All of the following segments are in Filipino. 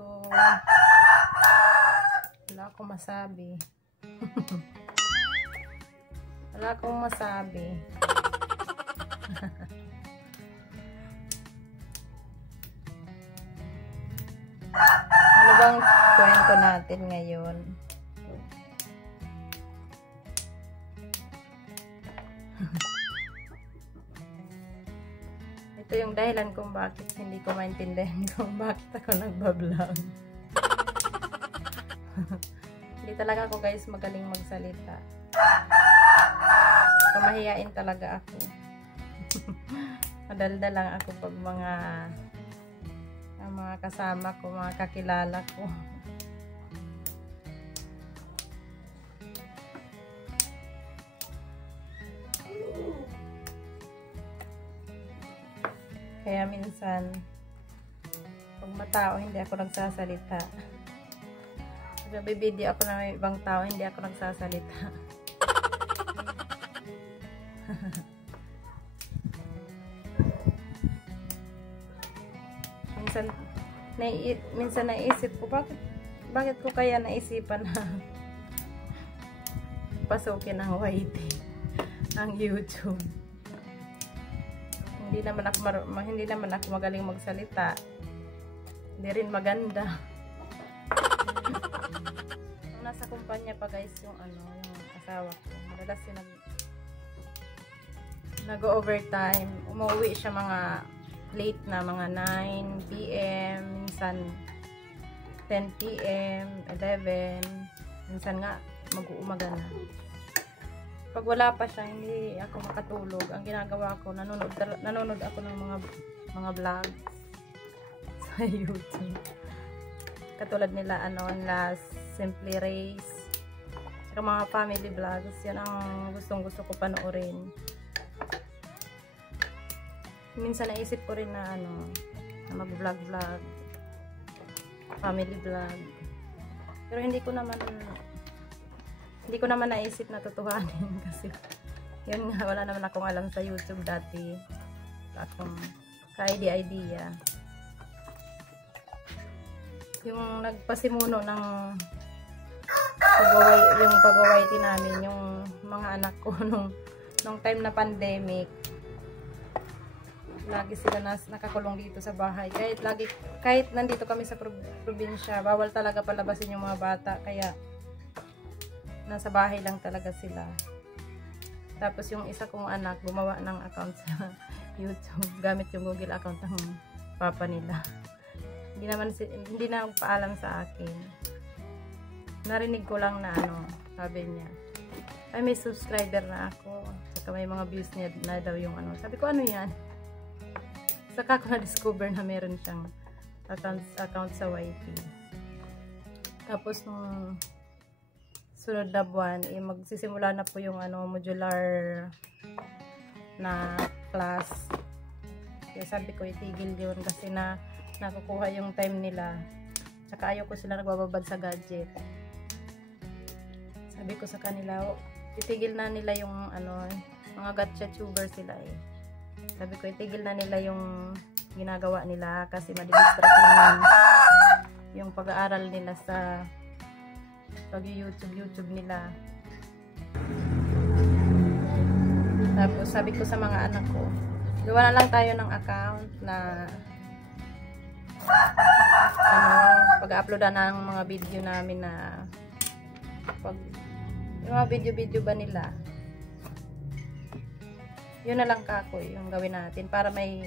YouTube. Wala akong masabi. Wala akong masabi. Ano bang kwento natin ngayon? Ito yung dahilan kung bakit hindi ko maintindihan kung bakit ako nagbablog. Hindi talaga ako guys magaling magsalita. Kamahiyain talaga ako. Madaldal lang ako pag mga kasama ko, mga kakilala ko. Kaya minsan pag matao hindi ako nagsasalita. Pag video ako ng ibang tao hindi ako nagsasalita. Minsan naisip ko bakit ko kaya naisipan na pasukin ang YT ang YouTube. Hindi naman ako magaling magsalita. Hindi rin maganda. Nasa kumpanya pa guys yung asawa ko. Madalas siya nag-overtime. Umuwi siya mga late na, mga 9 PM, minsan 10 PM, 11, minsan nga mag-uumaga na. Pag wala pa siya, hindi ako makatulog. Ang ginagawa ko, nanonood ako ng mga vlogs sa YouTube. Katulad nila, Simply Race, saka mga family vlogs. Yan ang gustong-gusto ko panoorin. Minsan naisip ko rin na mag-vlog, family vlog. Pero hindi ko naman naisip na tutuhanin kasi yun nga, wala naman akong alam sa YouTube dati. Akong ka-idea. Yung nagpasimuno ng pag-YT namin, yung mga anak ko nung time na pandemic. Lagi sila nakakulong dito sa bahay. Kahit nandito kami sa probinsya, bawal talaga palabasin yung mga bata. Kaya nasa bahay lang talaga sila. Tapos yung isa kong anak gumawa ng account sa YouTube gamit yung Google account ng papa nila. Hindi na paalam sa akin. Narinig ko lang na sabi niya, ay may subscriber na ako. Saka may mga views niya na daw yung Sabi ko, ano yan? Saka ko na-discover na meron siyang account sa YT. Tapos nung sunod na buwan, magsisimula na po yung modular na class. Kaya sabi ko itigil yun kasi nakukuha yung time nila. Tsaka ayaw ko sila nagbababad sa gadget. Sabi ko sa kanila, itigil na nila yung mga gacha tuber sila eh. Sabi ko, itigil na nila yung ginagawa nila kasi madidistract naman yung pag-aaral nila sa pag-YouTube nila. Tapos, sabi ko sa mga anak ko, gawa na lang tayo ng account na pag-uploadan ng mga video namin na yung mga video ba nila. Yun na lang kako yung gawin natin para may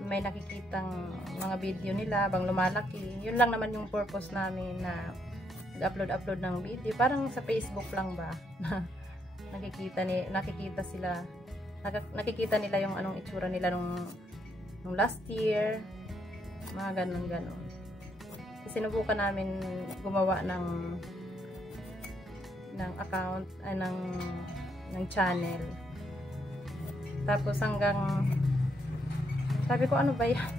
nakikitang mga video nila bang lumalaki. Yun lang naman yung purpose namin na upload ng video. Parang sa Facebook lang ba nakikita nila yung anong itsura nila nung last year, mga ganun. Sinubukan namin gumawa ng account ng channel. Tapos hanggang sabi ko, ano ba yan?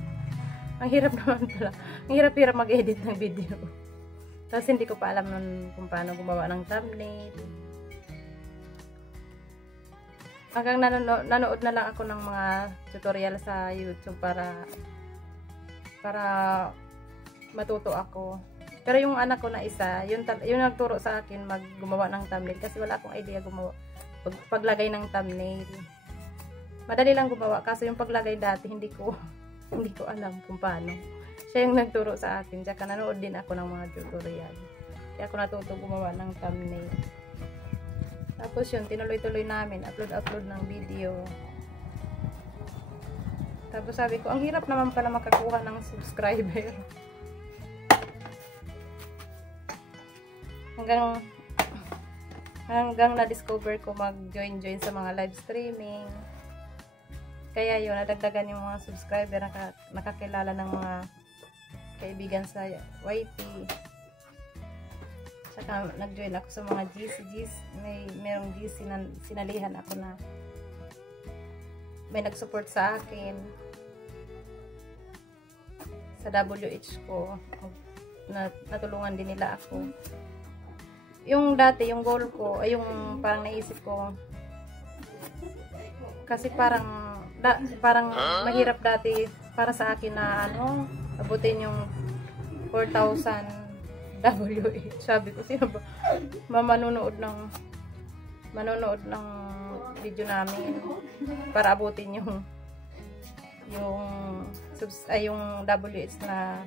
Ang hirap naman pala. Ang hirap-hirap mag-edit ng video. Tapos hindi ko pa alam nun kung paano gumawa ng thumbnail. Hanggang nanood na lang ako ng mga tutorial sa YouTube para matuto ako. Pero yung anak ko na isa, yun nagturo sa akin gumawa ng thumbnail kasi wala akong idea gumawa paglagay ng thumbnail. Madali lang gumawa kasi yung paglagay dati hindi ko alam kung paano. Siya yung nagturo sa akin. Tsaka nanood din ako ng mga tutorial. Kaya ako natuto gumawa ng thumbnail. Tapos yun, tinuloy-tuloy namin. Upload ng video. Tapos sabi ko, ang hirap naman pala makakuha ng subscriber. Hanggang na-discover ko mag-join sa mga live streaming. Kaya yun, nadagdagan yung mga subscriber, nakakilala ng mga kaibigan sa YT. Saka nag-join ako sa mga GC. Merong GC na sinalihan ako na may nag-support sa akin sa WH ko. Natulungan din nila ako. Yung dati, yung goal ko, ay yung parang naisip ko, kasi parang mahirap dati para sa akin na abutin yung 4,000 WH. Sabi ko, sino ba manonood ng video namin para abutin yung WH na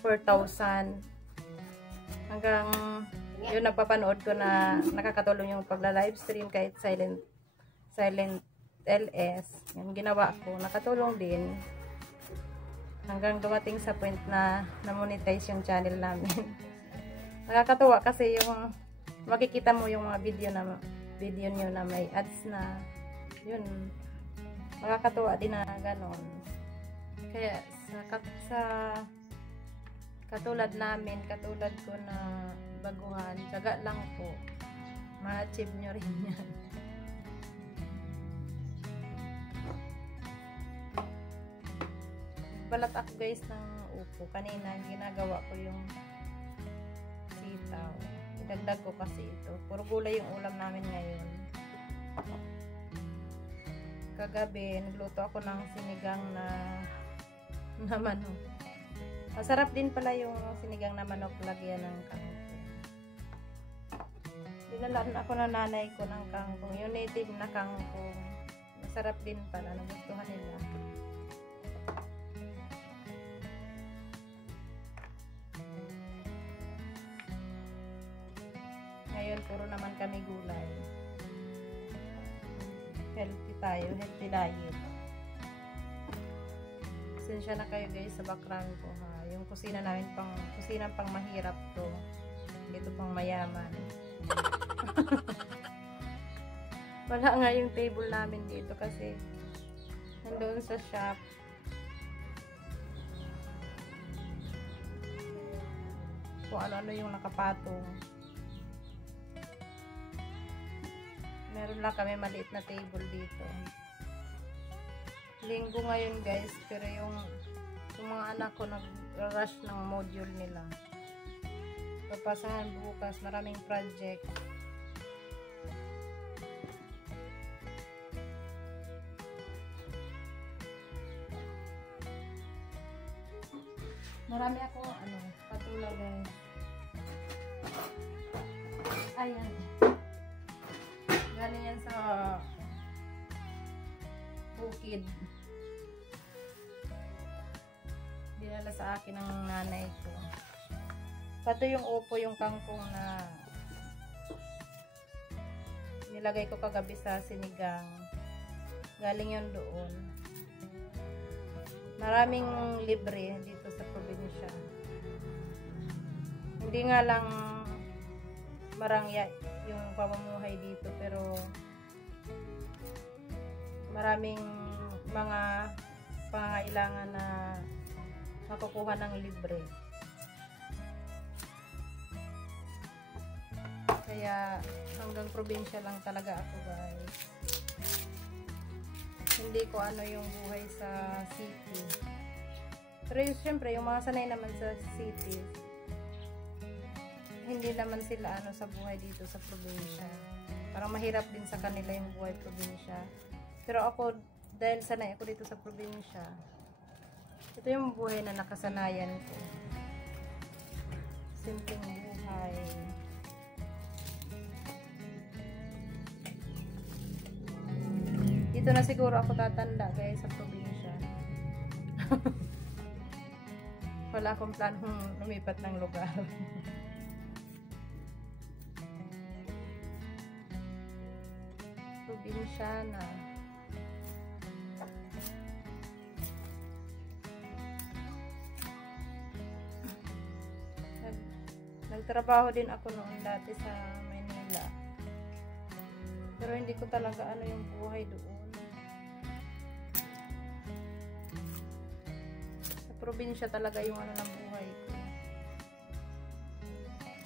4,000. Hanggang yun, napapanood ko na nakakatulong yung pagla-livestream kahit silent LS. Yung ginawa ko, nakatulong din. Hanggang dumating sa point na na-monetize yung channel namin. Nakakatuwa kasi yung makikita mo yung mga video nyo na may ads na yun. Nakakatuwa din na ganon. Kaya sa katulad namin, katulad ko na baguhan, tsaga lang po. Ma-achieve nyo rin yan. Balat ako guys ng upo. Kanina ginagawa ko yung sitaw. Idagdag ko kasi ito. Puro gulay yung ulam namin ngayon. Kagabi nagluto ako ng sinigang na manok. Masarap din pala yung sinigang na manok, lagyan ng kangkong. Dinalaan ako ng nanay ko ng kangkong. Yung native na kangkong. Masarap din pala. Nagustuhan nila. Ngayon, puro naman kami gulay. Healthy tayo. Healthy diet. Pasensya na kayo guys sa background ko ha. Yung kusina namin kusinang pang mahirap to. Dito pang mayaman. Wala nga yung table namin dito kasi nandoon sa shop. Kung ano-ano yung nakapatong. Meron lang kami maliit na table dito. Linggo ngayon guys, pero yung mga anak ko nag-rush ng module nila. Papasahan bukas, maraming project. Marami ako patula guys. Ayan. Galing yan sa bukid. Dinala sa akin ng nanay ko. Pato yung upo, yung kangkong na nilagay ko kagabi sa sinigang. Galing yun doon. Maraming libre dito sa probinsya. Hindi nga lang marangya yung pamumuhay dito, pero maraming mga pangangailangan na makukuha ng libre. Kaya hanggang probinsya lang talaga ako guys. Hindi ko ano yung buhay sa city. Pero syempre yung mga sanay naman sa city, hindi naman sila sa buhay dito sa probinsya. Parang mahirap din sa kanila yung buhay probinsya. Pero ako, dahil sanay ako dito sa probinsya, ito yung buhay na nakasanayan ko. simpleng buhay. Dito na siguro ako tatanda guys sa probinsya. Wala akong planong lumipat ng lugar. Probinsya na. Nagtrabaho din ako noon dati sa Manila. Pero hindi ko talaga ano yung buhay doon. Sa probinsya talaga yung ano ng buhay ko.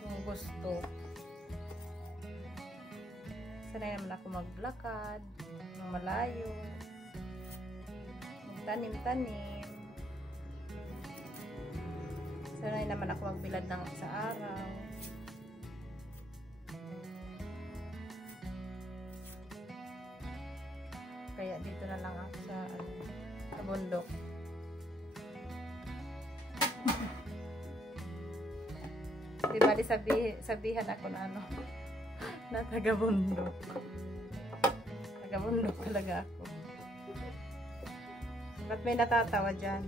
Yung gusto. Sanay naman ako maglakad, ng malayo, magtanim-tanim. Sanay naman ako magbilad ng sa araw. Kaya dito na lang ako sa bundok. Diba di sabihan ako na ano na taga-bundok. Taga-bundok talaga ako. Ba't may natatawa dyan?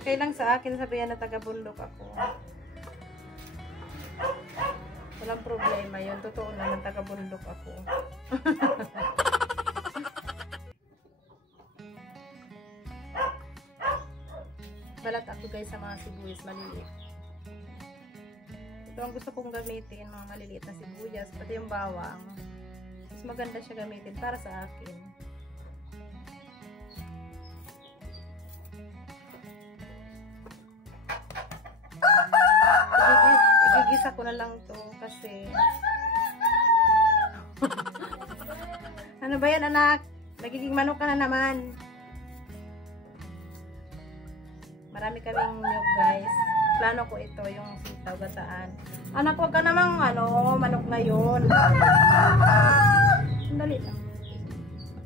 Okay lang sa akin sabihan na taga-bundok ako. Walang problema yun. Totoo naman taga-bundok ako. Balat ako guys sa mga sibuyas maliliit. Ito ang gusto kong gamitin, mga maliliit na sibuyas, pati yung bawang. Mas maganda siya gamitin para sa akin. Igigisa ko na lang to kasi ano ba yan anak? Nagiging manok ka na naman. Marami kaming niyog guys. Plano ko ito yung sitaw gataan. Anak, huwag ka namang ano, manok ngayon. Sandali lang.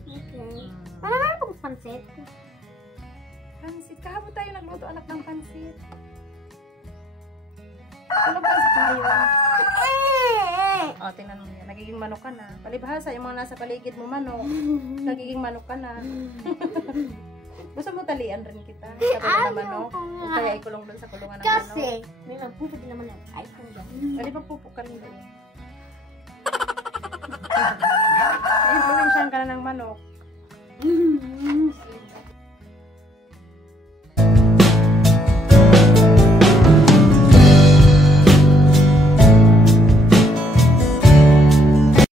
Okay. Ano na itong pansit? Pansit. Kahapon tayo nagluto anak ng pansit. Ano pansit tayo? O, tingnan mo yan. Nagiging manok ka na. Palibhasa, yung mga nasa paligid mo manok. Nagiging manok ka na. Gusto mo talian rin kita? Sa kulungan ng manok? O kaya ikulong doon sa kulungan ng manok? Kasi, may magpupod naman ng iPhone dyan. Pwede pa pupo ka rin doon. Influensyan ka na ng manok.